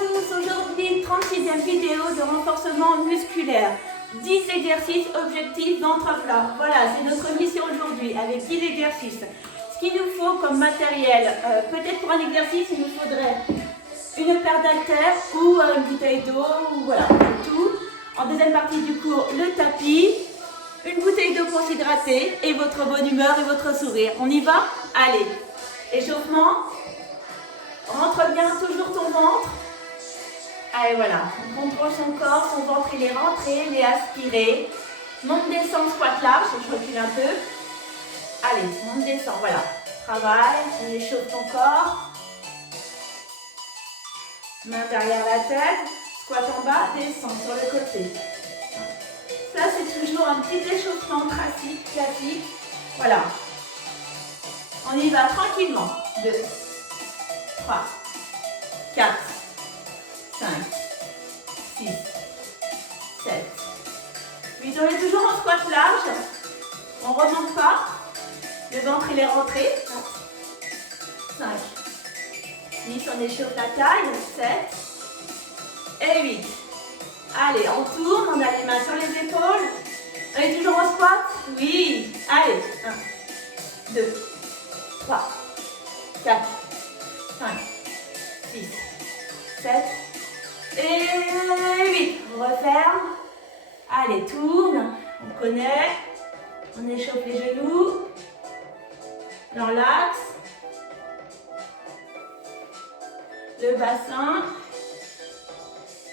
tous, aujourd'hui 36e vidéo de renforcement musculaire. 10 exercices, objectifs, ventre plat. Voilà, c'est notre mission aujourd'hui avec 10 exercices. Ce qu'il nous faut comme matériel, peut-être pour un exercice, il nous faudrait une paire d'haltères ou une bouteille d'eau, voilà, c'est tout. En deuxième partie du cours, le tapis, une bouteille d'eau pour s'hydrater et votre bonne humeur et votre sourire. On y va? Allez, échauffement. Rentre bien toujours ton ventre. Allez, voilà. On contrôle son corps, son ventre, il est rentré, il est aspiré. Monte, descend, squat large. Je recule un peu. Allez, monte, descend, voilà. Travaille, on échauffe ton corps. Main derrière la tête. Squat en bas, descend sur le côté. Ça, c'est toujours un petit échauffement classique. Voilà. On y va tranquillement. 2, 3, 4, 5, 6, 7, 8. On est toujours en squat large. On ne remonte pas. Le ventre, il est rentré. 5, 6. On échauffe la taille. 7 et 8. Allez, on tourne. On a les mains sur les épaules. On est toujours en squat? Oui. Allez. 1, 2, 3, 4, 5, 6, 7 et 8. On referme. Allez, tourne. On connecte. On échauffe les genoux. Dans l'axe. Le bassin.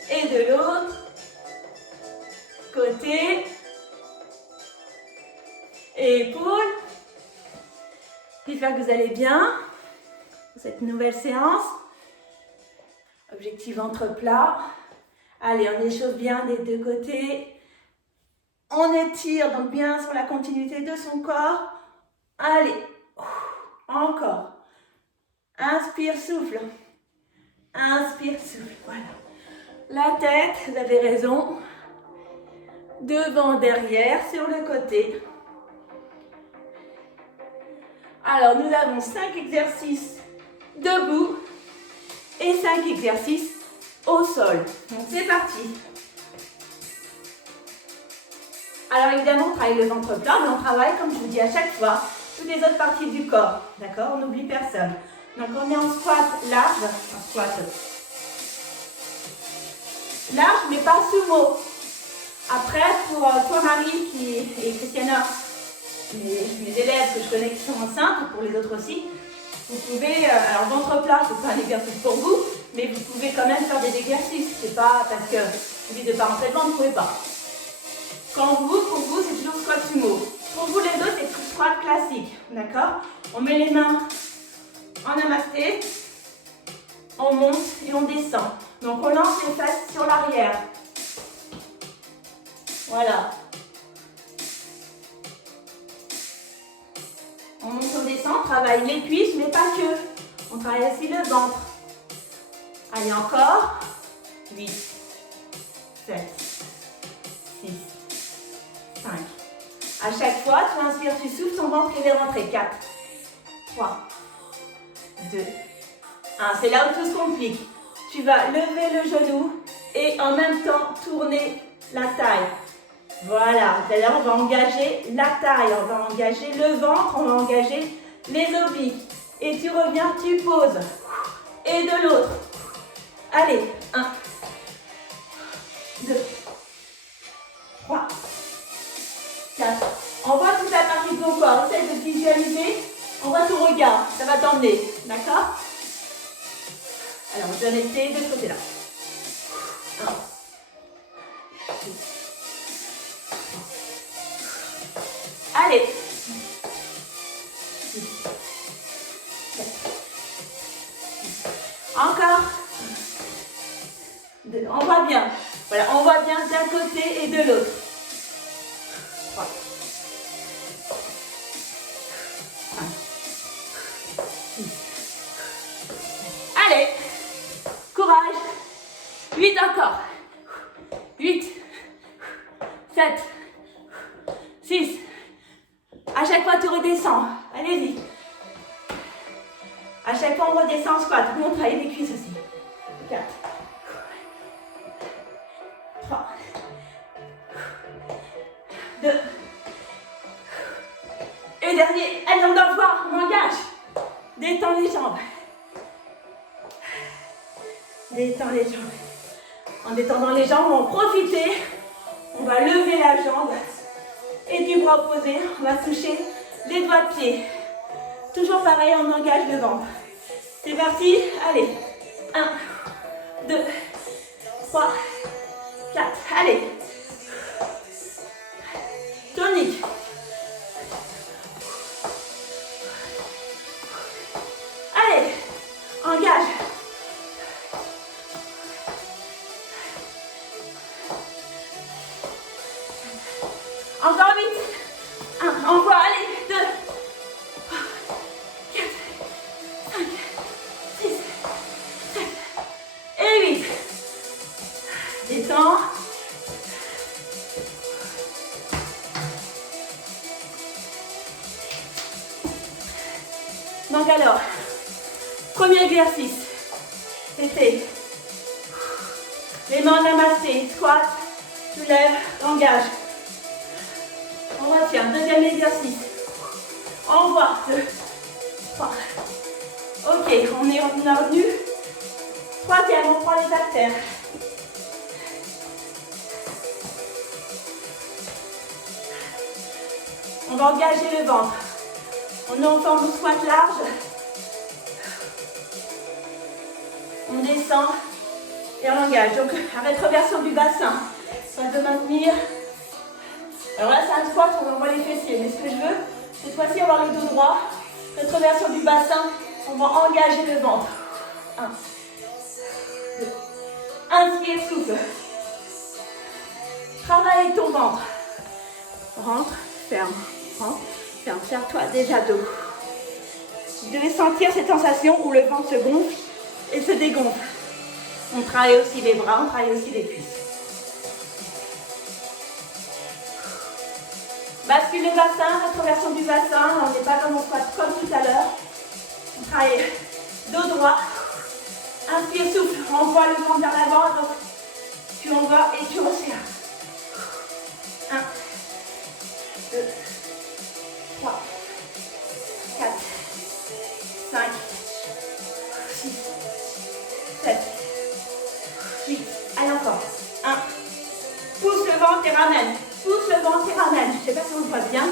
Et de l'autre côté. Épaules. J'espère que vous allez bien pour cette nouvelle séance. Objectif ventre plat. Allez, on échauffe bien des deux côtés. On étire donc bien sur la continuité de son corps. Allez, encore. Inspire, souffle. Inspire, souffle. Voilà. La tête, vous avez raison. Devant, derrière, sur le côté. Alors, nous avons 5 exercices debout et 5 exercices au sol. Donc, c'est parti. Alors, évidemment, on travaille le ventre plat, mais on travaille, comme je vous dis à chaque fois, toutes les autres parties du corps. D'accord? On n'oublie personne. Donc, on est en squat large. En squat large, mais pas sumo. Après, pour toi, Marie et Christiana, mes élèves que je connais qui sont enceintes, pour les autres aussi, vous pouvez, alors ventre plat, c'est pas un exercice pour vous, mais vous pouvez quand même faire des exercices. C'est pas parce que vous dites de pas rentrer dedans, vous ne pouvez pas. Pour vous, c'est toujours squat sumo. Pour vous, les autres, c'est squat classique. D'accord? On met les mains en namasté, on monte et on descend. Donc, on lance les fesses sur l'arrière. Voilà. On monte, on descend, on travaille les cuisses, mais pas que. On travaille aussi le ventre. Allez, encore. 8, 7, 6, 5. À chaque fois, tu inspires, tu souffles, ton ventre il est rentré. 4, 3, 2, 1. C'est là où tout se complique. Tu vas lever le genou et en même temps tourner la taille. Voilà, d'ailleurs on va engager la taille, on va engager le ventre, on va engager les obliques. Et tu reviens, tu poses. Et de l'autre. Allez, 1, 2, 3, 4. On voit toute la partie de ton corps. Essaye de visualiser. On voit ton regard. Ça va t'emmener. D'accord? Alors, je vais rester de ce côté-là. 1, 2. Allez. 6, 7. Encore. 2. On voit bien. Voilà, on voit bien d'un côté et de l'autre. 3. 5. 6. Allez. Courage. 8 encore. 8. 7. 6. À chaque fois, tu redescends. Allez-y. À chaque fois, on redescend en squat. Nous, on travaille les cuisses aussi. 4, dernier. Allez, on va voir, on engage. Détends les jambes. Détends les jambes. En détendant les jambes, on va profiter. On va lever la jambe. Et du bras opposé, on va toucher les doigts de pied. Toujours pareil, on engage le ventre. C'est parti, allez. 1, 2, 3, 4. Allez. Tonique. Allez, engage. Encore 8. 1, envoie, allez, 2, 4, 5, 6, 7 et 8. Détends. Donc alors, premier exercice, c'était les mains namasté, squat, tu lèves, engage. On retient, deuxième exercice. Envoie, 2, 3. Ok, on est revenu. Troisième, on prend les haltères. On va engager le ventre. On est en forme de squat large. On descend et on engage. Donc, la rétroversion du bassin. Ça de maintenir. Alors là, c'est un squat, on envoie les fessiers. Mais ce que je veux, cette fois-ci, avoir le dos droit. Rétroversion du bassin. On va engager le ventre. 1, 2. Inspire, souffle. Travaille avec ton ventre. Rentre, ferme. Rentre, ferme. Serre-toi déjà dos. Vous devez sentir cette sensation où le ventre se gonfle et se dégonfle. On travaille aussi les bras, on travaille aussi les cuisses. Bascule le bassin, rétroversion du bassin. On n'est pas comme on squat comme tout à l'heure. On travaille dos droit. Inspire, souffle. On envoie le ventre vers l'avant. Donc, tu envoies et tu resserres. 1, 2, 3, 4, 5, 6, 7, 8. Allez encore. 1. Pousse le ventre et ramène. Pousse le ventre et ramène. Je ne sais pas si on le voit bien.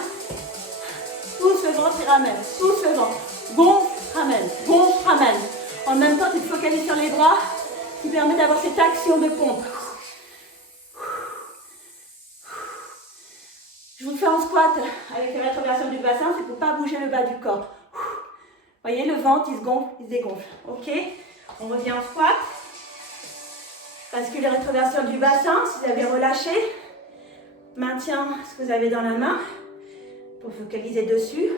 Pousse le ventre et ramène. Pousse le ventre. Gonfle, ramène. Gonfle, ramène. En même temps, tu te focalises sur les bras qui permet d'avoir cette action de pompe. Je vous fais en squat avec les rétroversions du bassin, c'est pour ne pas bouger le bas du corps. Vous voyez, le ventre, il se gonfle, il se dégonfle. Ok, on revient en squat. Bascule les rétroversions du bassin, si vous avez relâché. Maintiens ce que vous avez dans la main pour focaliser dessus.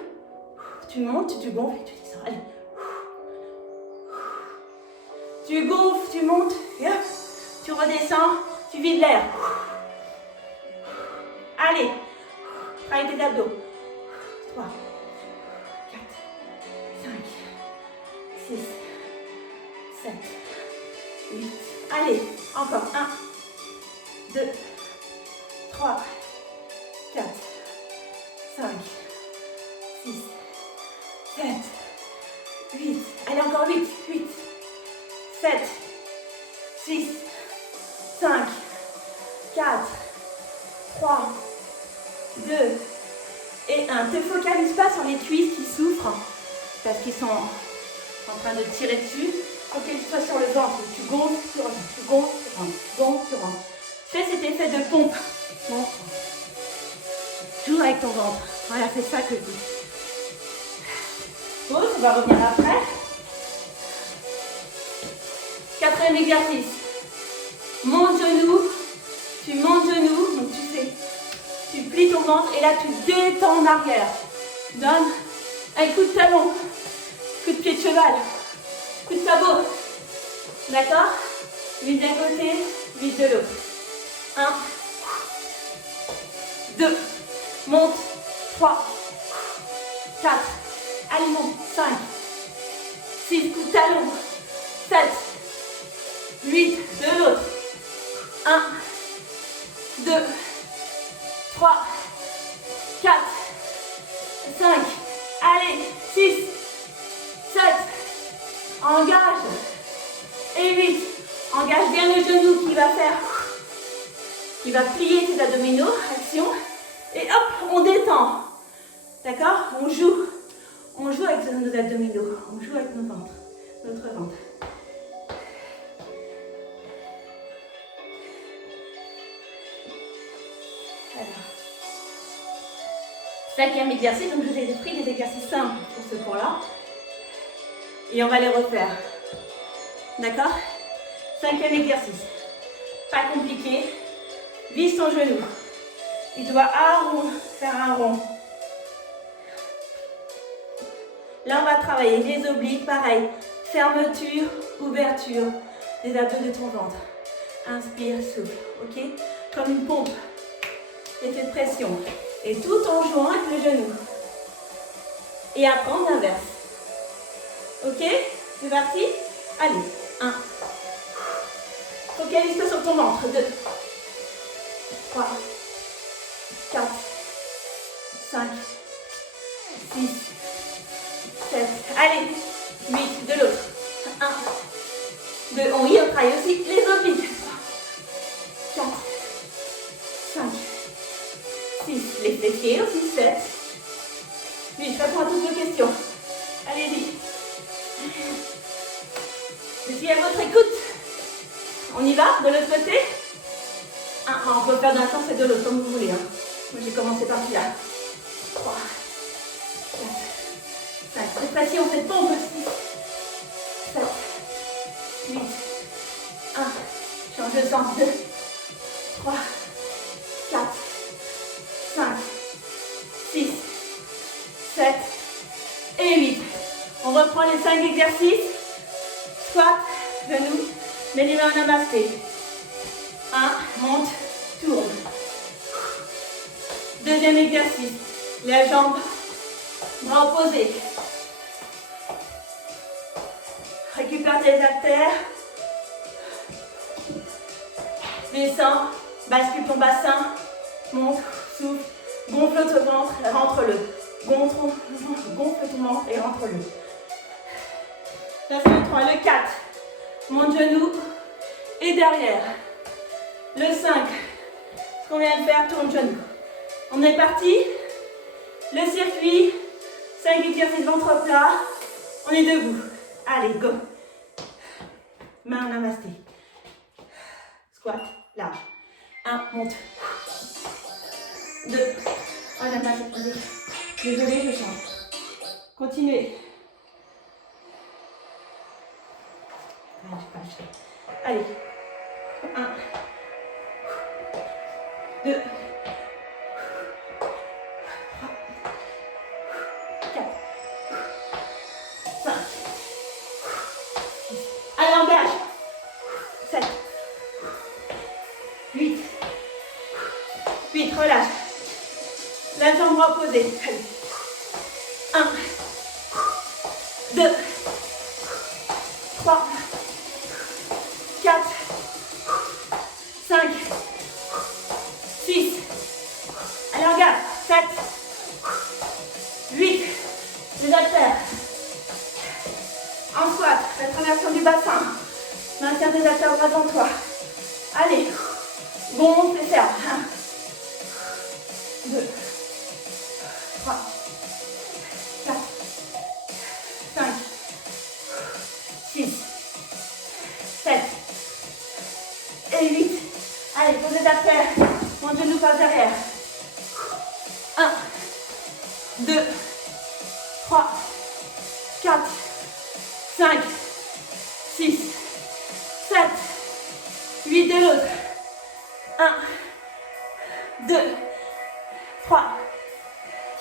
Tu montes, tu gonfles et tu descends. Allez. Tu gonfles, tu montes, et hop, tu redescends, tu vides l'air. Allez, travaille tes abdos. 3, 4, 5, 6, 7, 8. Allez, encore. 1, 2, 3, 4, 5, 6, 7, 8. Allez, encore 8, 8. 7, 6, 5, 4, 3, 2 et 1. Ne te focalise pas sur les cuisses qui souffrent parce qu'ils sont en train de tirer dessus. Focalise-toi sur le ventre. Tu gonfles, tu rentres, tu gonfles, tu rentres, tu gonfles, tu rentres. Fais cet effet de pompe. Bon. Joue avec ton ventre. Voilà, c'est ça que je dis. Pause, on va revenir après. Quatrième exercice. Monte genou. Tu montes genou. Donc tu plies ton ventre et là tu détends en arrière. Donne un coup de talon. Coup de pied de cheval. Coup de sabot. D'accord? Vide d'un côté, vide de l'autre. 1, 2, monte. 3, 4, allez monte. 5, 6, coup de talon. 7, 8, de l'autre. 1, 2, 3, 4, 5, Engage. Et 8. Engage bien le genou qui va faire, qui va plier tes abdominaux. Action. Et hop, on détend. D'accord? On joue avec nos abdominaux. On joue avec notre ventre. Voilà. 5e exercice. Donc je vous ai pris des exercices simples pour ce cours-là. Et on va les refaire. D'accord? 5e exercice. Pas compliqué. Vise ton genou. Il doit faire un rond. Là, on va travailler les obliques, pareil. Fermeture, ouverture des abdos de ton ventre. Inspire, souffle, ok? Comme une pompe. Effet de pression. Et tout en jouant avec le genou. Et après, on inverse. Ok? C'est parti? Allez, 1. Focalise-toi sur ton ventre. 2, 3, 4, 5, 6, 7. Allez, 8 de l'autre. 1, 2, on travaille aussi les obliques. 4, 5, 6, les fessiers aussi. 7, 8. Réponds à toutes vos questions. Allez-y. Je suis à votre écoute. On y va de l'autre côté? On peut faire d'un sens et de l'autre, comme vous voulez. Hein. Moi, j'ai commencé par celui-là. 3, 4, 5. Cette fois-ci, on fait pompe aussi. 7, 8, 1. Change de sens. 2, 3, 4, 5, 6, 7 et 8. On reprend les 5 exercices. Squat, genoux, mets les mains en namasté. 1, monte, tourne. Deuxième exercice, les jambes, bras opposés. Récupère tes haltères. Descends, bascule ton bassin. Monte, souffle, gonfle ton ventre, rentre-le. Gonfle ton ventre et rentre-le. Ça c'est le 3, le 4. Monte genou et derrière. Le 5, ce qu'on vient de faire, tourne genou. On est parti. Le circuit, 5 exercices ventre plat. On est debout. Allez, go. Main en namasté. Squat, large. 1, monte. 2, en namasté. Désolée, je change. Continuez. Allez. 1, 2, 3, 4, 5. Allez, engage. 7, 8. 8, relâche. La jambe opposée. Allez. 1, 2, 3, 4, 5, 6. Allez, regarde. 7, 8. Les haltères. En squat, la traversation du bassin. Maintiens tes haltères droits devant toi. Allez. Gonfle et ferme. 1, 2, 3, 4, 5, 6, 7 et 8. Allez, posez ta terre. Mon genou passe derrière. 1, 2, 3, 4, 5, 6, 7, 8 de l'autre. 1, 2, 3,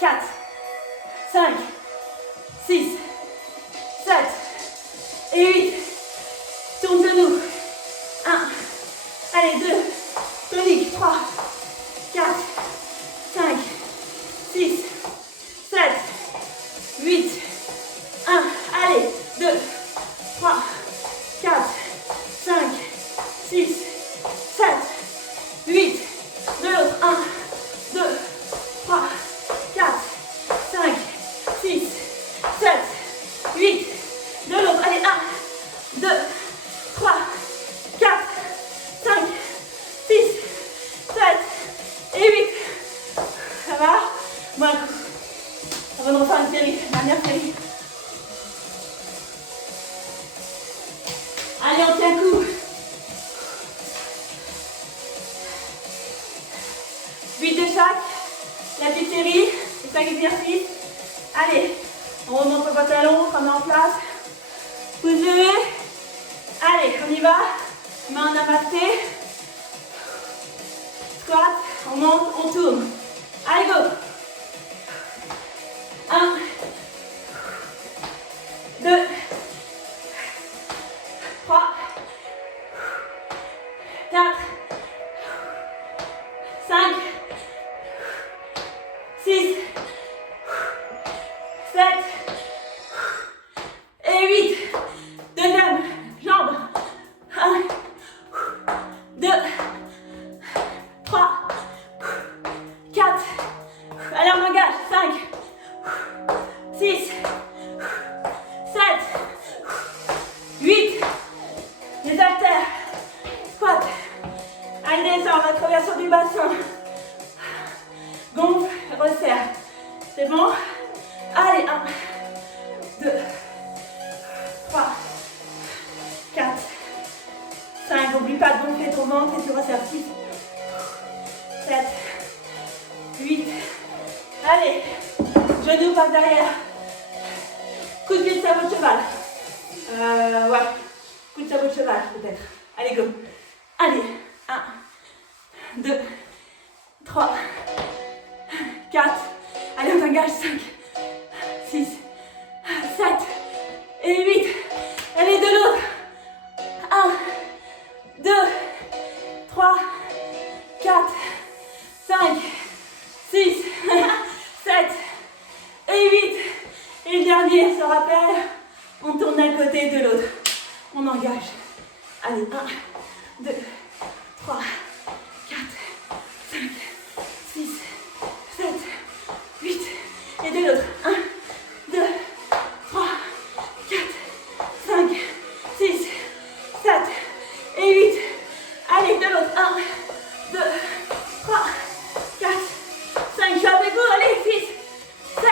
4, 5, 6, 7 et 8. Tourne genou. 1. Allez, 2. Tonique. 3, 4, 5, 6, 7, 8. 1. Allez, 2, 3, 4, 5, 6, 7, 8. De l'autre. 1, 2, 3, 4, 5, 6, 7, 8. De l'autre. Allez, 1. 2, 3, 4, 5, 6, 7 et 8. Ça va? Bon coup. Avant de refaire une série, dernière série. Allez, on tient le coup. 8 de chaque. La petite série, les 5 exercices. Allez, on remonte le pantalon, on met en place. Posez. Allez, on y va. Main en namasté. Squat, on monte, on tourne. Allez, go. 1, 2, 3, 4, 5, 6, 7 et 8. Deuxième jambe. 1, 2, 3, 4. Allez, on engage. 5, 6, 7, 8. Les haltères. Squat. Allez, descend, on va traverser du bassin. Gonfle, resserre. C'est bon? Allez, 1, 2, 3, 4, 5. N'oublie pas de gonfler ton ventre et tu resserres. 6, 7, 8. Allez, genoux par derrière. Coup de pied de sabot de cheval. Ouais. Coup de sabot de cheval, peut-être. Allez, go. Allez, 1, 2, 3, 4. Allez, on t'engage. 5, 6, 7 et 8. Allez, de l'autre. 1, 2, 3, 4, 5, 6, 7 et 8. Et le dernier, se rappelle, on tourne d'un côté et de l'autre. On engage. Allez, 1, 2, 3, 4, 5, 6, 7, 8. Et de l'autre. 1, 2, 3, 4, 5, 6, 7 et 8. Allez, de l'autre. 1, 2, 3, 4, 5. Je suis avec vous. Allez, 6, 7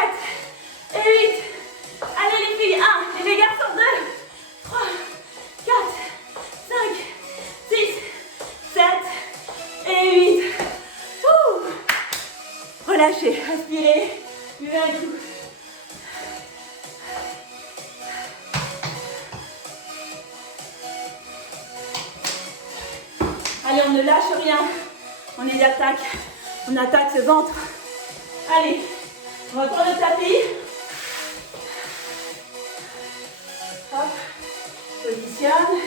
et 8. Allez, les filles. 1. Et les garçons. 2, 3, 4, 5, 6, 7 et 8. Relâchez. Respirez. Buvez un coup. Allez, on ne lâche rien. On y attaque. On attaque ce ventre. Allez, on va prendre le tapis. Hop, positionne.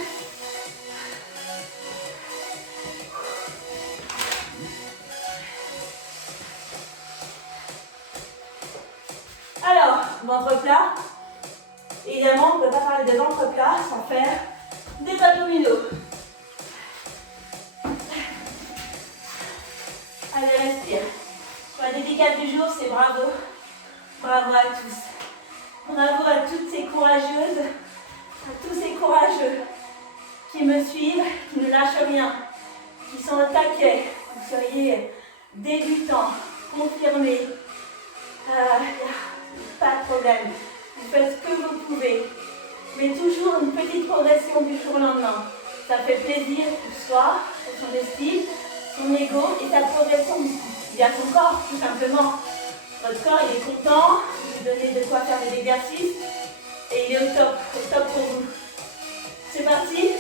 Alors, ventre plat. Évidemment, on ne peut pas parler de ventre plat sans faire des abdominaux. Allez, respire. Pour la dédicace du jour, c'est bravo. Bravo à tous. Bravo à toutes ces courageuses, à tous ces courageux qui me suivent, qui ne lâchent rien, qui sont au taquet. Vous seriez débutants, confirmés. Pas de problème. Vous faites ce que vous pouvez. Mais toujours une petite progression du jour au lendemain. Ça fait plaisir pour soi, pour son estime, son ego et sa progression via son corps, tout simplement. Votre corps, il est content, vous lui donnez de quoi faire des exercices et il est au top pour vous. C'est parti,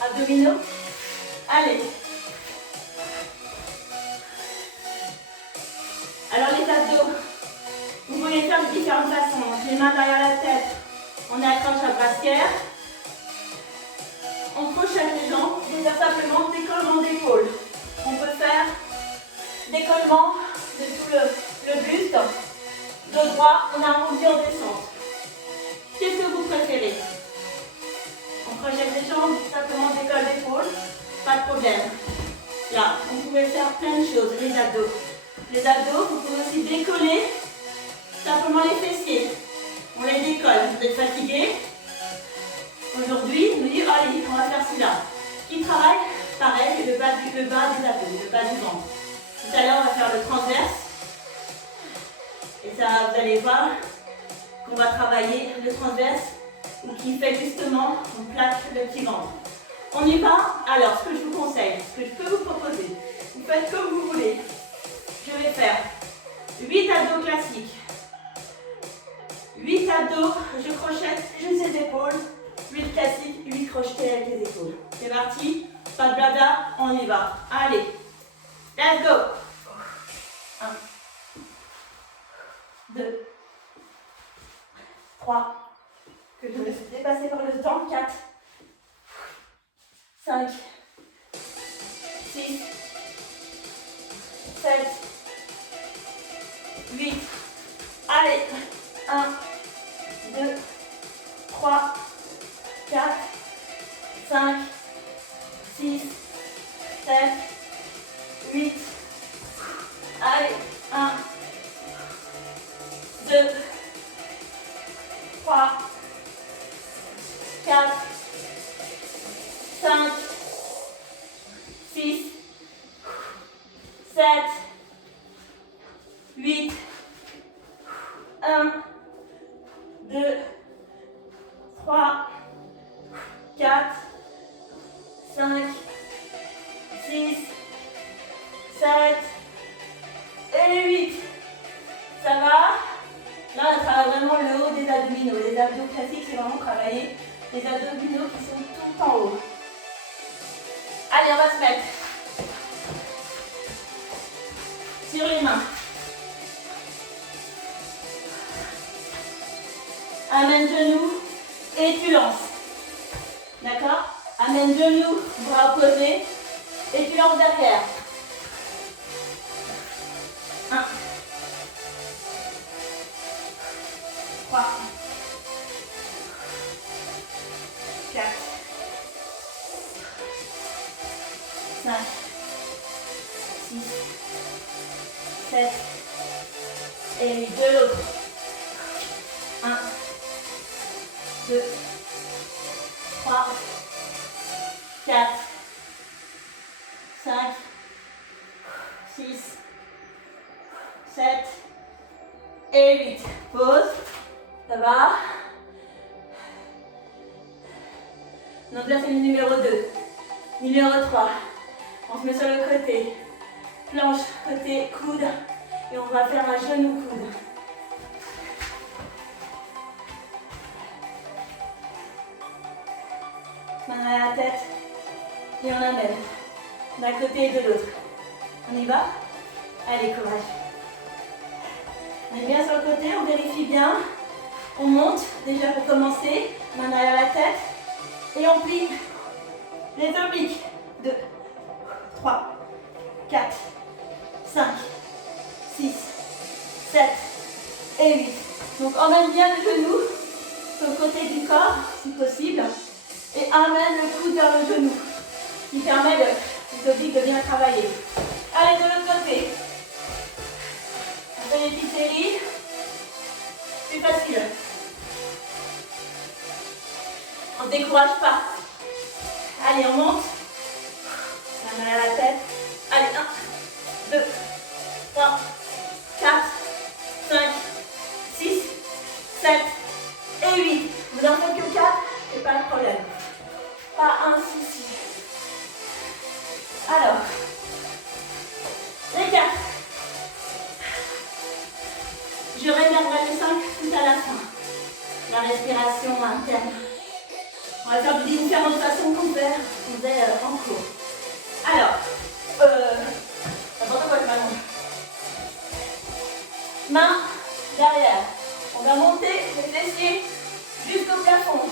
abdominaux. Allez. Alors les abdos, vous pouvez faire de différentes façons. Les mains derrière la tête, on accroche la brassière. On crochette les jambs, on peut faire simplement décollement d'épaule. On peut faire décollement de tout le buste. Dos droit, on arrondit en descente. Qu'est-ce que vous préférez? On crochette les jambes, simplement décolle d'épaule, pas de problème. Là, vous pouvez faire plein de choses, les abdos. Les abdos, vous pouvez aussi décoller simplement les fessiers. On les décolle. Vous êtes fatigué? Aujourd'hui, on nous dit, allez, on va faire celui-là. Qui travaille, pareil, le bas des abdos, le bas du ventre. Tout à l'heure, on va faire le transverse. Et ça, vous allez voir qu'on va travailler le transverse qui fait justement, on plaque le petit ventre. On y va. Alors, ce que je vous conseille, ce que je peux vous proposer, vous faites comme vous voulez. Je vais faire 8 abdos classiques. 8 abdos, je crochette juste les épaules. 8 classiques, 8 crochetés avec les épaules. C'est parti, pas de blabla, on y va. Allez, let's go. 1, 2, 3, que je me suis dépassée par le temps, 4, 5, 6, 7, 8, allez, 1, 2, 3, 4, 5, 6, 7, 8, allez, 1, 2, 3, 4, 5, 6, 7, 8, 1, 2, 3, 4, 5, 6, 7 et 8. Ça va? Là, on travaille vraiment le haut des abdominaux. Les abdos classiques, c'est vraiment travailler les abdominaux qui sont tout en haut. Allez, on va se mettre sur les mains. Amène genou et tu lances. D'accord? Amène genou, bras opposés et tu lances derrière. 1, 3, 4, 5, 6, 7 et 8. De l'autre. 1, 2, 3, 4, 5, 6, 7 et 8. Pause. Ça va? Donc là, c'est le numéro 2. Numéro 3. On se met sur le côté. Planche, côté, coude. Et on va faire un genou-coude. Main à la tête. Et on amène. D'un côté et de l'autre. On y va? Allez, courage. On est bien sur le côté, on vérifie bien. On monte, déjà pour commencer. Main à la tête. Et on plie les obliques. 2, 3, 4, 5, 6, 7 et 8. Donc emmène bien le genou sur le côté du corps, si possible. Et amène le coude vers le genou, qui permet les obliques de bien travailler. Allez, de l'autre côté. On fait des petites séries. C'est facile. On ne décourage pas. Allez, on monte. La main à la tête. Allez, 1, 2, 3, 4, 5, 6, 7 et 8. Vous en faites que 4, c'est pas de problème. Pas un souci. Alors, les 4. Je reviendrai les 5 tout à la fin. La respiration interne. On va faire d'une différente façon qu'on faisait en cours. Alors, n'importe quoi le ballon. Main derrière. On va monter les fessiers jusqu'au plafond.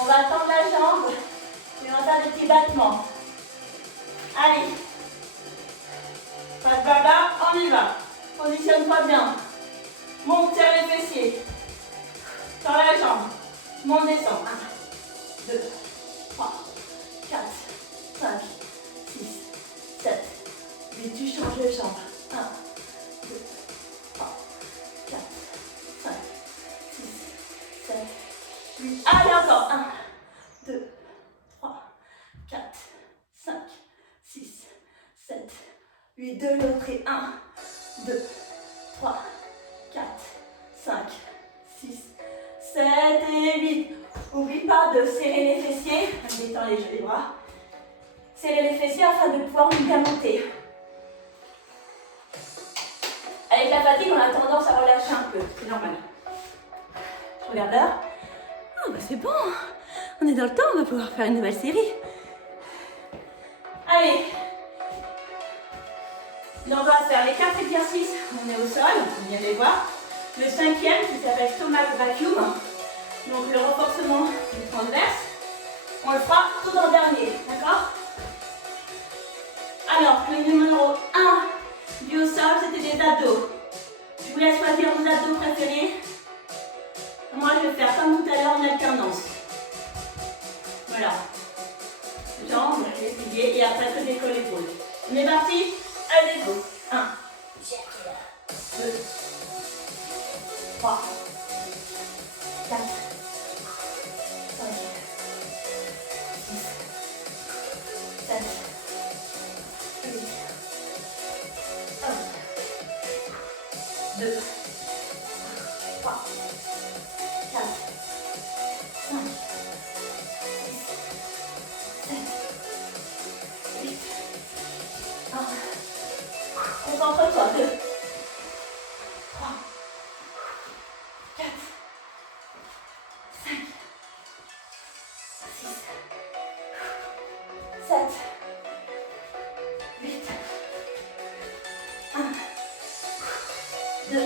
On va tendre la jambe et on va faire des petits battements. Allez. Pas de blabla, on y va. Positionne-toi bien. Monte, serre les fessiers. Tends la jambe. Monte, descend. 1, 2, 3, 4, 5, 6, 7, 8. Tu changes de jambe. 1, 2, 3, 4, 5, 6, 7, 8. Allez, encore. 1, 8 de l'autre et 1, 2, 3, 4, 5, 6, 7 et 8. N'oublie pas de serrer les fessiers, détends les bras. Serrer les fessiers afin de pouvoir bien monter. Avec la fatigue, on a tendance à relâcher un peu, c'est normal. Je regarde l'heure. Ah bah c'est bon, on est dans le temps, on va pouvoir faire une nouvelle série. Allez. Donc on va faire les 4 exercices, on est au sol, on vient de les voir. Le 5e qui s'appelle stomach vacuum. Donc le renforcement du transverse. On le fera tout en dernier, d'accord? Alors, le numéro 1 du au sol, c'était des abdos. Je vous laisse choisir vos abdos préférés. Moi, je vais faire comme tout à l'heure en alternance. Voilà. Jambes, les piliers et après je décolle l'épaule. On est parti? Allez, go. 1, 2, 3, 4, 5, 6, 7, 8, 1, 2, 3, 4, 5, 6, 7, 8, 1. Concentre-toi. 2, 3, 4, 5, 6, 7, 8, 1, 2,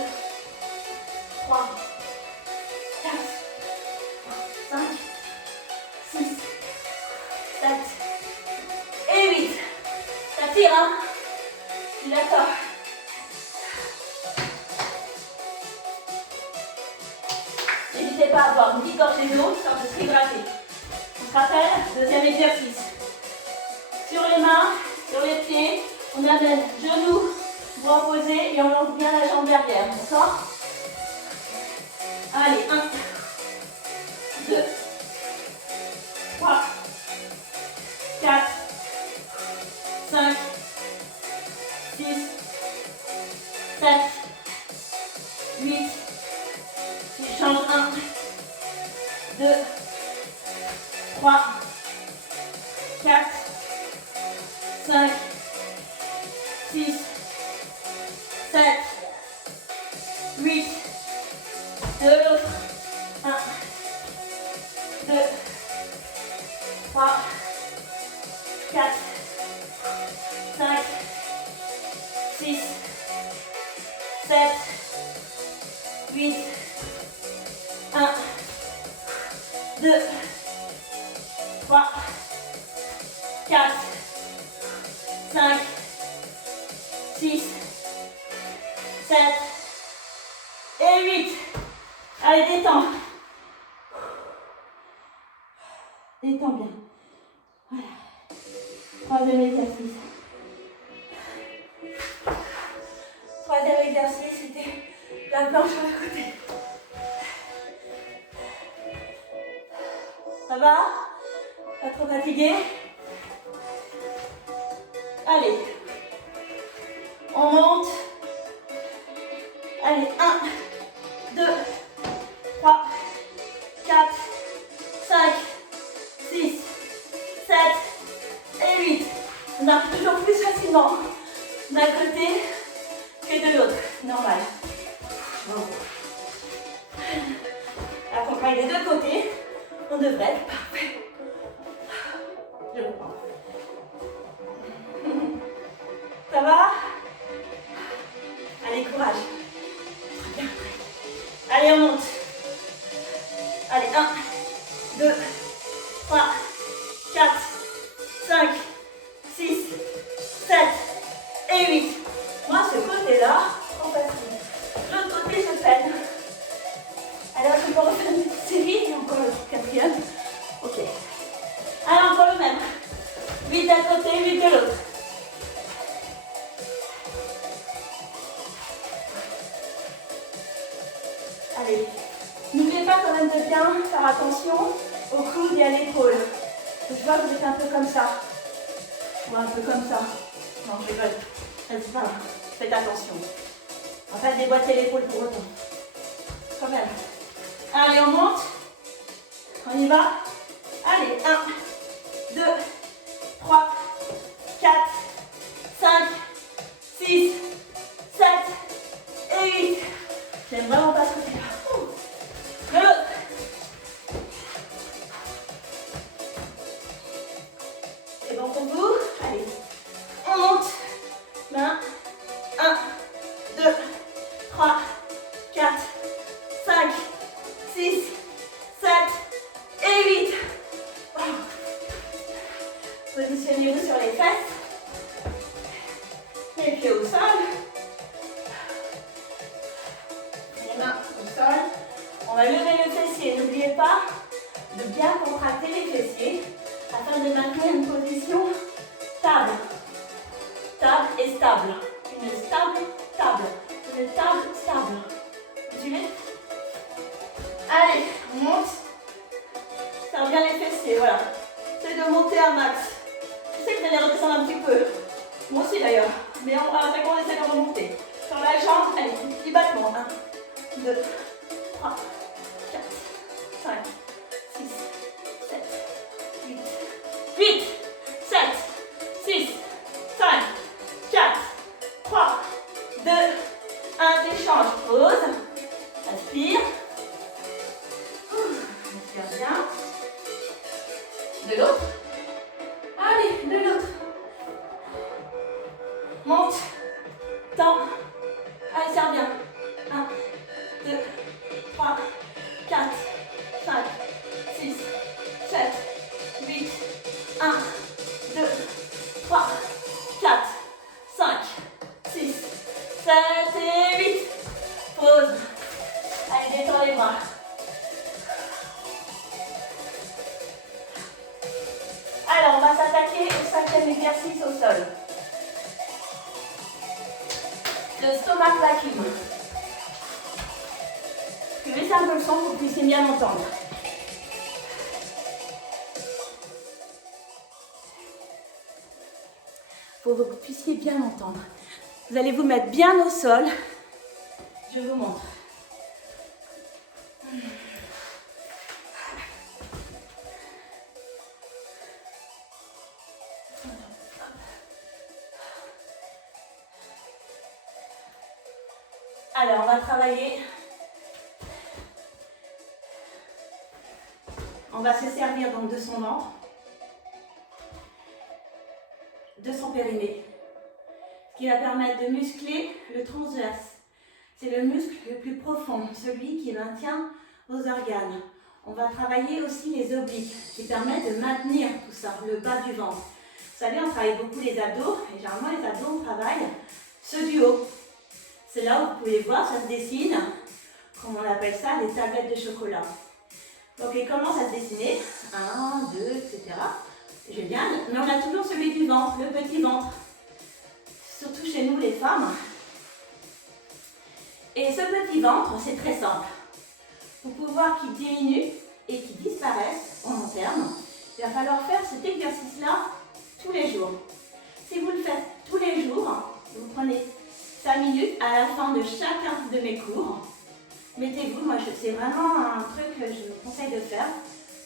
3, 4, 5, 6, 7 et 8. Ça tire, hein? D'accord. N'hésitez pas à boire une petite gorgée d'eau, histoire de se hydrater. On se rappelle, deuxième exercice. Sur les mains, sur les pieds, on amène genoux, bras opposés et on lance bien la jambe derrière, d'accord? Allez, 1, 2, 3, 4, 5, 6, 7, 8, tu changes 1, 2, 3, 4, 5, 6, 7, 8, de l'autre, 1, 2, 3, 4, 5, 6, 7, 8, 1, 2, 3, 4, 5, 6, 7 et 8. Allez, détends. Détends bien. Voilà. Troisième exercice. Troisième exercice, c'était la planche sur le côté. Ça va? Pas trop fatigué? Allez. On monte. Allez, 1, 2, 3, 4, 5, 6, 7 et 8. On arrive toujours plus facilement d'un côté que de l'autre. Normal. Accompagne des deux côtés. On devrait être parfait. Je reprends. Ça va? Allez, courage. Très bien. Allez, on monte. Allez, 1, 2, 3, 4, 5, 6, 7 et 8. Moi, ce côté-là, trop facile. L'autre côté, je peine. Alors, je peux refaire une petite série et encore le quatrième. Ok. Allez, encore le même. 8 d'un côté, 8 de l'autre. Allez. N'oubliez pas quand même de bien faire attention au coude et à l'épaule. Je vois que vous êtes un peu comme ça. Ou un peu comme ça. Non, je rigole. C'est pas grave. Faites attention. On va pas déboîter l'épaule pour autant. Quand même. Allez, on monte. On y va. Allez, 1, 2, 3, 4, 5, 6, 7 et 8. J'aime vraiment pas ce côté-là. De l'autre. C'est bon pour vous? Allez, on monte. 1, 2, 3, 4, 5, 6, 7 et 8. Wow. Positionnez-vous sur les fesses. Les pieds au sol. Les mains au sol. On va lever le fessier. N'oubliez pas de bien contracter les fessiers afin de maintenir une position stable. Stable et stable. Une stable, table. Une table, stable. Continuez. Allez, on monte. Serre bien les fessiers, voilà. Essayez de monter un max. Je sais que vous allez redescendre un petit peu. Moi aussi d'ailleurs. Mais on va essayer de remonter. Sur la jambe, allez, petit battement. 1, 2, 3, 4, 5, 6, 7, 8. 8, 7, 6, 5, 4, 3, 2, 1. T'échanges. Pause. Inspire. Inspire bien. De l'autre. Allez, de l'autre. Monte. Tends. Allez, serre bien. 1, 2, 3, 4, 5, 6, 7, 8. 1, 2, 3, 4, 5, 6, 7 et 8. Pause. Allez, détends les bras. Alors, on va s'attaquer au 5e exercice au sol. Le stomach vacuum. Je vais baisser un peu le son pour que vous puissiez bien m'entendre. Pour que vous puissiez bien m'entendre. Vous allez vous mettre bien au sol. Je vous montre. Alors, on va travailler. On va se servir donc de son ventre, de son périnée, ce qui va permettre de muscler le transverse. C'est le muscle le plus profond, celui qui maintient vos organes. On va travailler aussi les obliques, qui permettent de maintenir tout ça, le bas du ventre. Vous savez, on travaille beaucoup les abdos, et généralement les abdos, on travaille ceux du haut. C'est là où vous pouvez voir, ça se dessine, comme on appelle ça, des tablettes de chocolat. Donc il commence à se dessiner, 1, 2, etc. Génial, mais on a toujours celui du ventre, le petit ventre. Surtout chez nous les femmes. Et ce petit ventre, c'est très simple. Pour pouvoir qu'il diminue et qu'il disparaisse en long terme, il va falloir faire cet exercice-là tous les jours. Si vous le faites tous les jours, vous prenez 5 minutes à la fin de chacun de mes cours. Mettez-vous, moi c'est vraiment un truc que je vous conseille de faire,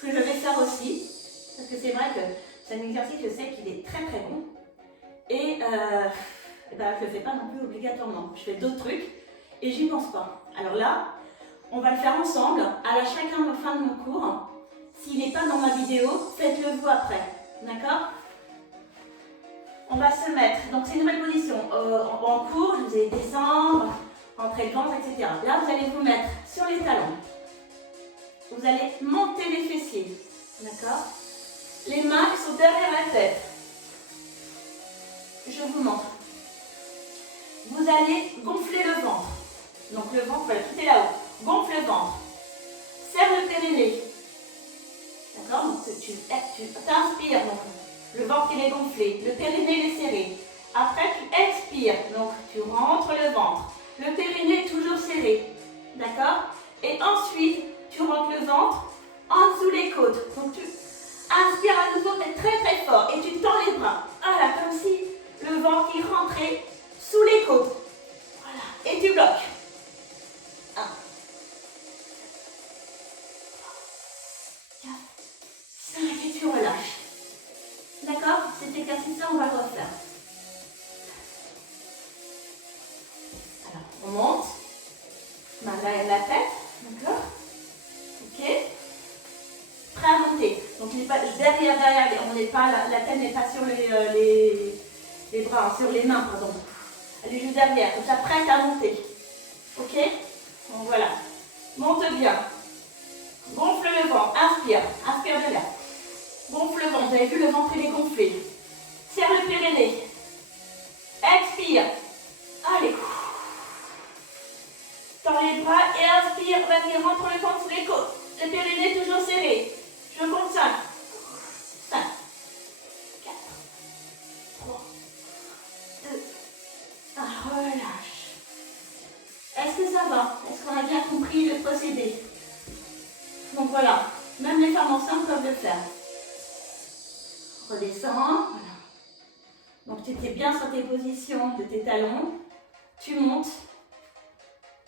que je vais faire aussi, parce que c'est vrai que c'est un exercice, je sais qu'il est très très bon. Et je ne le fais pas non plus obligatoirement. Je fais d'autres trucs et j'y pense pas. Alors là, on va le faire ensemble, à chacun la fin de mon cours. S'il n'est pas dans ma vidéo, faites-le vous après. D'accord? On va se mettre, donc c'est une nouvelle position. En cours, vous allez descendre, entrer le ventre, etc. Là, vous allez vous mettre sur les talons. Vous allez monter les fessiers. D'accord? Les mains sont derrière la tête. Je vous montre. Vous allez gonfler le ventre. Donc le ventre, voilà, tout est là-haut. Gonfle le ventre. Serre le périnée. D'accord? Donc tu t'inspires. Donc le ventre il est gonflé. Le périnée il est serré. Après tu expires. Donc tu rentres le ventre. Le périnée est toujours serré. D'accord? Et ensuite tu rentres le ventre en dessous les côtes. Donc tu inspires à nouveau, mais très très fort. Et tu tends les bras. Voilà, comme si le ventre qui rentrait relâches. D'accord? Cet exercice-là, on va le refaire. Alors, on monte. Main derrière la tête. D'accord? Ok? Prêt à monter. Donc, derrière, on n'est pas, la tête n'est pas sur les bras, sur les mains, pardon. Elle est juste derrière. Comme ça, prête à monter. Ok? Donc, voilà. Monte bien. Gonfle le ventre. Inspire. Inspire de l'air. Gonfle le ventre. Vous avez vu, le ventre, il est gonflé. Serre le périnée. Expire. Allez. Tends les bras et inspire. Vas-y, rentre le ventre sous les côtes. Le périnée toujours serré. Je compte 5. 5. 4. 3. 2. 1. Relâche. Est-ce que ça va? Est-ce qu'on a bien compris le procédé? Donc voilà. Même les femmes enceintes peuvent le faire. Redescends. Voilà. Donc tu étais bien sur tes positions de tes talons. Tu montes.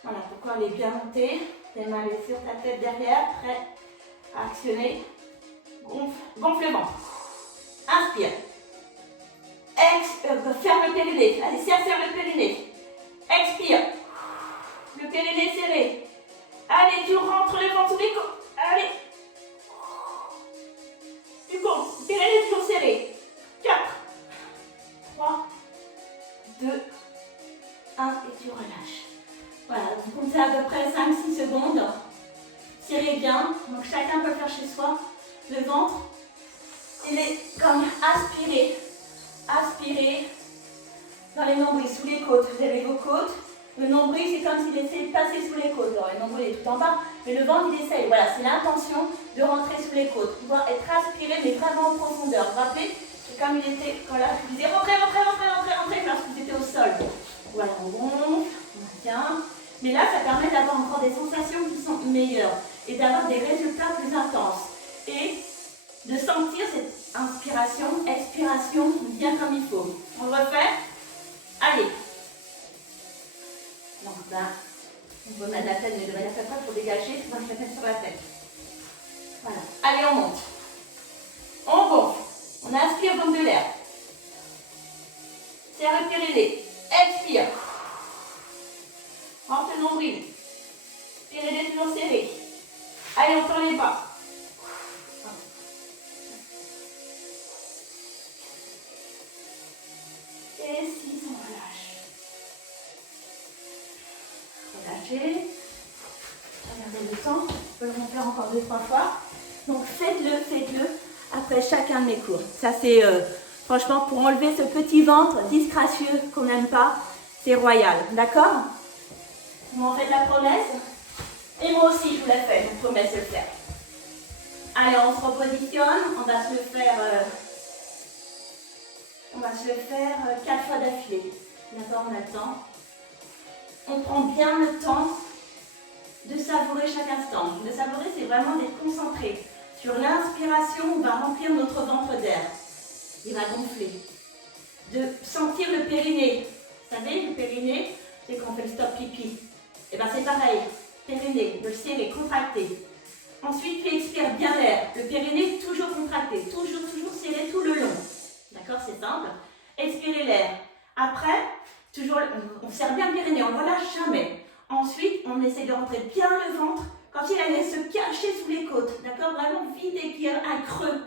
Voilà, pourquoi elle est bien montée. Tes mains sur ta tête derrière, prêt à actionner. Gonfle le ventre. Inspire. Ferme le périnée. Allez, serre le périnée. Expire. Le périnée serré. Allez, tu rentres le ventre sous les côtes. Allez. Tu comptes. Périnée toujours serré. 4. 3. 2. 1. Et tu relâches. Voilà, vous comptez à peu près 5-6 secondes. Tirez bien. Donc chacun peut faire chez soi. Le ventre, il est comme aspiré. Aspiré dans les nombrils, sous les côtes. Vous avez vos côtes. Le nombril, c'est comme s'il essayait de passer sous les côtes. Alors, le nombril est tout en bas, mais le ventre, il essaye. Voilà, c'est l'intention de rentrer sous les côtes. Pouvoir être aspiré, mais vraiment en profondeur. Vous vous rappelez? C'est comme il était, voilà, je disais rentrez, lorsqu'il était au sol. Voilà, on gonfle, on maintient. Mais là, ça permet d'avoir encore des sensations qui sont meilleures et d'avoir des résultats plus intenses. Et de sentir cette inspiration, expiration bien comme il faut. On le refait? Allez. Donc là, on peut mettre la tête, mais de manière très forte pour dégager, sinon je vais mettre sur la tête. Voilà. Allez, on monte. On gonfle. On inspire donc de l'air. Serre le périnée. Expire. Rentre le nombril. Périnée toujours serré. Allez, on tend les bras. Et 6, on relâche. Relâchez. Regardez le temps. Je peux le refaire encore 2-3 fois. Donc faites-le après chacun de mes cours. Ça c'est franchement pour enlever ce petit ventre disgracieux qu'on n'aime pas. C'est royal. D'accord? Vous m'en faites la promesse? Et moi aussi je vous la fais. Je vous promets de le faire. Allez, on se repositionne. On va se le faire... 4 fois d'affilée. D'accord, on a le temps. On prend bien le temps de savourer chaque instant. De savourer, c'est vraiment d'être concentré. Sur l'inspiration, on va remplir notre ventre d'air. Il va gonfler. De sentir le périnée. Vous savez, le périnée, c'est quand on fait le stop pipi. Et bien c'est pareil. Périnée, le serrer, contracté. Ensuite, tu expires bien l'air. Le périnée toujours contracté. Toujours serré tout le long. D'accord, c'est simple. Expirez l'air. Après, toujours, on serre bien le périnée, on ne relâche jamais. Ensuite, on essaie de rentrer bien le ventre quand il allait se cacher sous les côtes. D'accord, vraiment vite et qu'il y a un creux.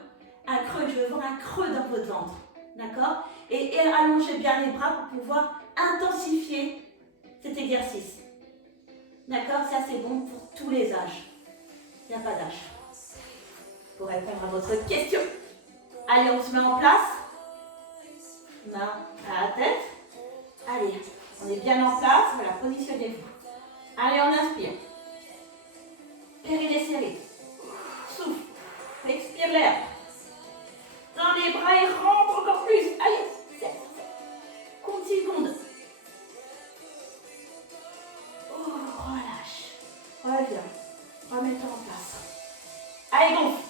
Un creux, je veux voir un creux dans votre ventre. D'accord, et allongez bien les bras pour pouvoir intensifier cet exercice. D'accord, ça c'est bon pour tous les âges. Il n'y a pas d'âge. Pour répondre à votre question. Allez, on se met en place. Main à la tête. Allez, on est bien en place. Voilà, positionnez-vous. Allez, on inspire. Périnée serré. Souffle. Expire l'air. Dans les bras et rentre encore plus. Allez, 7. Compte 6 secondes. Oh, relâche. Reviens. Remets-toi en place. Allez, gonfle.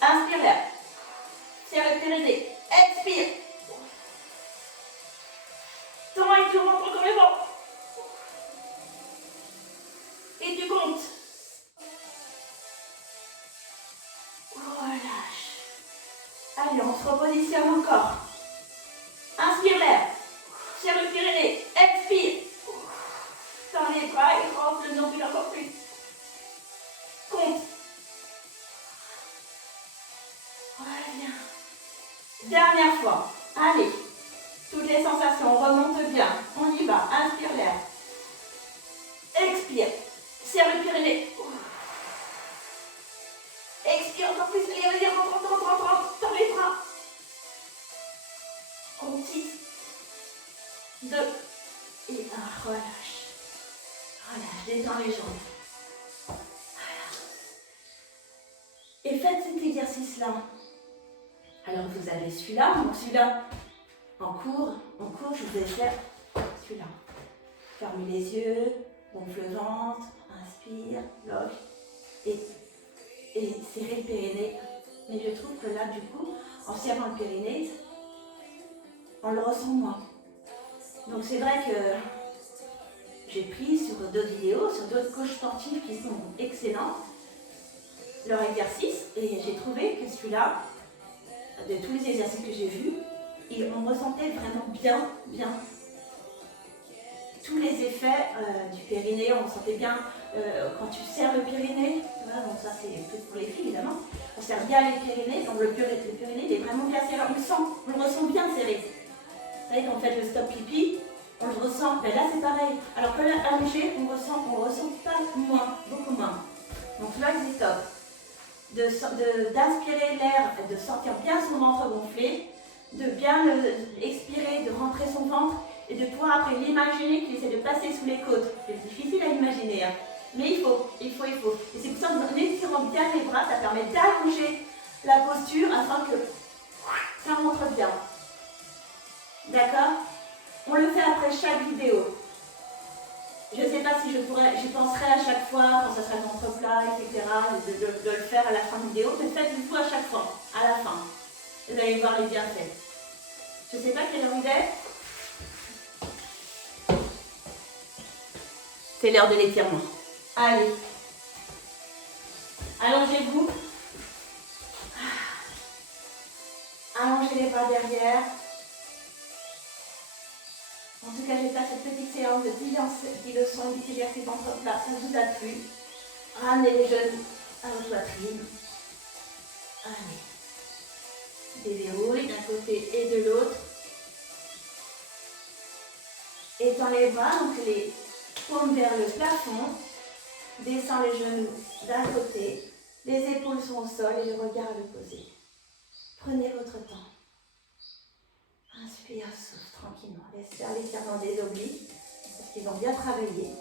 Inspire l'air. Serre le périnée. Expire. Tends et tu rentres encore le ventre. Et tu comptes. Relâche. Allez, on se repositionne encore. Inspire l'air. Serre le périnée. Expire. Tends les bras et rentre le nombril encore plus. Compte. Voilà. Dernière fois. Allez. Toutes les sensations, on remonte bien. On y va. Inspire l'air. Expire. Serre le périnée. Expire encore plus. Allez, allez, rentre. Tends les bras. On 6, 2 et 1. Relâche. Relâche. Détends les jambes. Voilà. Et faites cet exercice-là. Alors vous avez celui-là, donc celui-là en cours, je vous ai fait celui-là. Fermez les yeux, gonfle le ventre, inspire, bloque et serrez le périnée. Mais je trouve que là, du coup, en serrant le périnée, on le ressent moins. Donc c'est vrai que j'ai pris sur d'autres vidéos, sur d'autres coachs sportifs qui sont excellents, leur exercice, et j'ai trouvé que celui-là, de tous les exercices que j'ai vus, on ressentait vraiment bien tous les effets du périnée. On sentait bien quand tu serres le périnée, voilà, donc ça c'est plus pour les filles évidemment, on serre bien les périnées, donc le périnée il est vraiment bien serré, on le ressent bien serré. Vous savez, quand on fait le stop pipi, on le ressent, mais là c'est pareil. Alors que là, allongé, on ressent pas moins, beaucoup moins. Donc là c'est top. D'inspirer l'air, de sentir bien son ventre gonflé, de bien expirer, de rentrer son ventre et de pouvoir après l'imaginer qu'il essaie de passer sous les côtes. C'est difficile à imaginer, hein. Mais il faut. Et c'est pour ça qu'en étirant bien les bras, ça permet d'allonger la posture afin que ça rentre bien. D'accord? On le fait après chaque vidéo. Je ne sais pas si j'y penserai à chaque fois, quand ça sera le ventre plat, etc., de le faire à la fin de vidéo, mais faites-le à chaque fois, à la fin. Vous allez voir les bienfaits. Je ne sais pas quelle heure il est. C'est l'heure de l'étirement. Allez. Allongez-vous. Allongez les bras derrière. En tout cas, j'ai fait cette petite séance de 10 leçons, 10 exercices ventre plat. Ça vous a plu. Ramenez les genoux à votre poitrine. Allez. Déverrouille d'un côté et de l'autre. Étends les bras, donc les paumes vers le plafond. Descends les genoux d'un côté. Les épaules sont au sol et le regard est posé. Prenez votre temps. Inspire, souffle tranquillement. Laisse faire l'étirement des obliques parce qu'ils ont bien travaillé.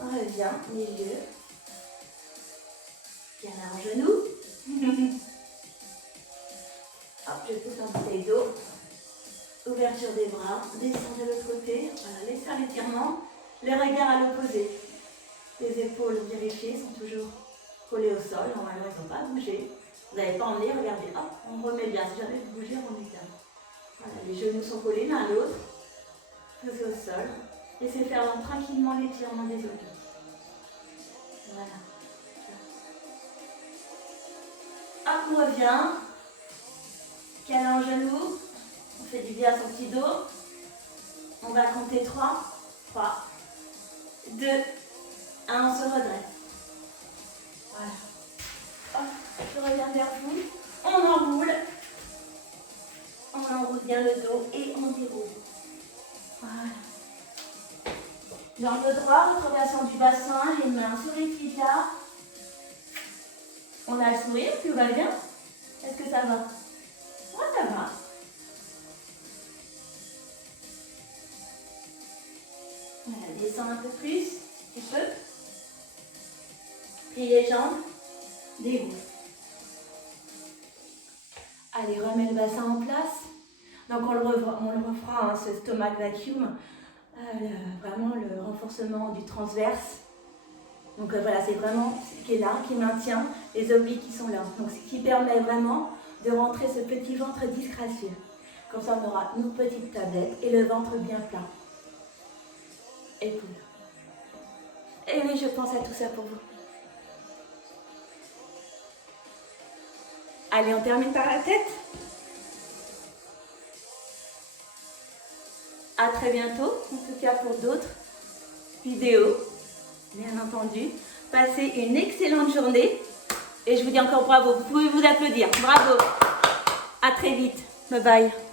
On revient, milieu. Câlin en genou. Hop, je pousse en bouteille d'eau. Ouverture des bras. Descends de l'autre côté. Voilà, laisse faire l'étirement. Le regard à l'opposé. Les épaules vérifiées sont toujours collées au sol. Normalement, elles n'ont pas bougé. Vous n'avez pas emmené, regardez, hop, on remet bien. Si jamais vous bougez, on remet bien. Voilà, les genoux sont collés l'un à l'autre. Posez au sol. Laissez faire tranquillement l'étirement des obliques. Voilà. Hop, on revient. Câlin en genou. On fait du bien à son petit dos. On va compter 3. 3, 2, 1, on se redresse. Voilà. Hop, je reviens vers vous. On enroule. On enroule bien le dos et on déroule. Voilà. Jambe droite, rotation du bassin, les mains sur les tibias. On a le sourire, tout va bien? Est-ce que ça va? Ouais, ça va. Voilà, descends un peu plus, un petit peu. Plie les jambes, déroule. Allez, remets le bassin en place. Donc on le refera, hein, ce stomach vacuum. Vraiment le renforcement du transverse. Donc voilà, c'est vraiment ce qui est là, qui maintient les obliques qui sont là. Donc ce qui permet vraiment de rentrer ce petit ventre disgracieux. Comme ça, on aura nos petites tablettes et le ventre bien plein. Et cool. Et oui, je pense à tout ça pour vous. Allez, on termine par la tête. À très bientôt, en tout cas pour d'autres vidéos, bien entendu. Passez une excellente journée et je vous dis encore bravo. Vous pouvez vous applaudir. Bravo. À très vite. Bye bye.